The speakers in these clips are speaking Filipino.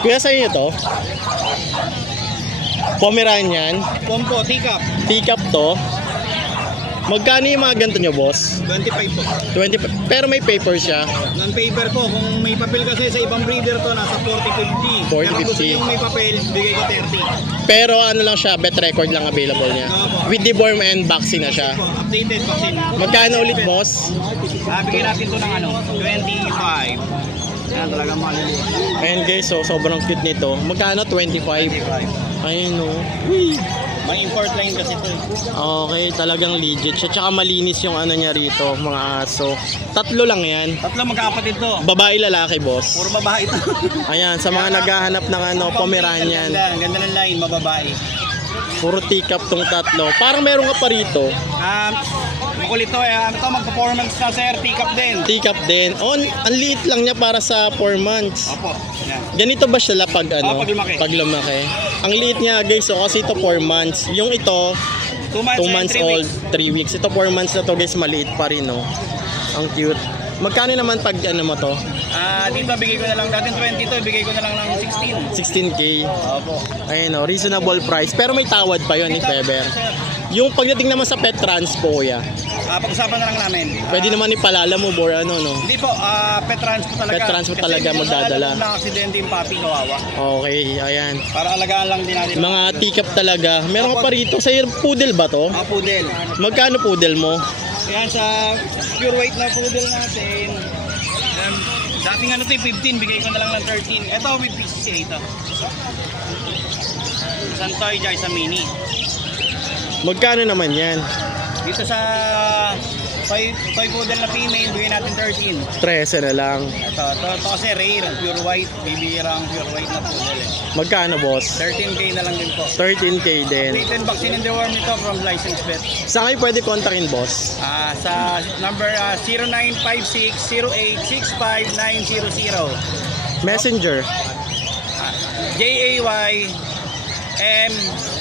Kuya, sa inyo to? Pomeranian. Pompo, teacup. Teacup to. Magkano yung mga ganito nyo, boss? 25 po. 20, pero may paper siya. Non-paper po. Kung may papel kasi sa ibang breeder to, nasa 40-50. 40-50. Pero kung gusto yung may papel, bigay ko 30. Pero ano lang siya, bet record lang available niya. With deworm and vaccine na siya. Po, updated vaccine. Magkano ulit, boss? Bigay natin to ng 25. Yan, talagang maliliit. Ayan guys, so sobrang cute nito. Magkano? 25. Ayun no. May import line kasi to. Okay, talagang legit siya. Tsaka malinis yung ano niya rito, mga aso. Tatlo lang yan. Tatlo magkakapatid to. Babae, lalaki, boss. Puro babae to. Ayan, sa mga naghahanap ng ano, Pomeranian. Ang ganda ng line, mababae. Puro teacup tong tatlo. Parang meron ka pa rito. Makulit to eh. Ito mag-performance na sir, teacup din. Teacup din. Oh, ang liit lang niya para sa 4 months. Opo. Yan. Ganito ba siya pag ano? Pag lumaki. Pag lumaki. Ang liit niya guys, so kasi ito 4 months. Yung ito 2 months, 2 months old, 3 weeks. Ito 4 months na to guys, maliit pa rin no. Ang cute. Magkano naman pag ano mo to? Dito bigay ko na lang dating 22, bigay ko na lang ng 16. 16k. Opo. Ayun no, reasonable price. Pero may tawad pa yon ni Feber. Yung pagdating naman sa pet transpo ya. Pag-usapan na lang namin. Pwede naman ipalala mo or ano no. Hindi po, pet transpo talaga. Pet transpo talaga magdadala. Kasi na aksidente yung papi, kawawa. Okay, ayan. Para alagaan lang din natin. Mga teacup talaga. Meron ka pa rito. Sa poodle ba to? Poodle. Magkano poodle mo? Yan sa pure white na poodle natin. Dating ano to 15, bigay ko na lang ng 13. Ito with PCCA ito. Isang toy dyan, isang mini. Magkano naman yan? Dito sa toy poodle na female, bigay natin 13. 13 na lang. Ito kasi rare, pure white, bibirang pure white na poodle eh. Magkano, boss? 13k na lang din po. 13k din. Written vaccine and deworm ito from licensed vet. Saan kayo pwede kontakin, boss? Sa number 0956-0865-900. Messenger. JAY-M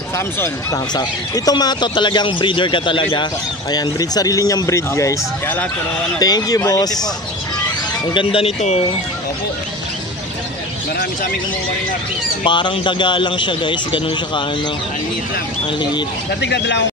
Samson. Tamsa. Itong mga to talagang breeder ka talaga. Ayan, breed. Sarili niyang breed, guys. Kaya lahat ko ano. Thank you, boss. Ang ganda nito. Opo. Marami sa amin kumuha ng artist. Parang daga lang siya, guys. Ganun siya kaano. Ang liit lang. Ang liit. Dati dadala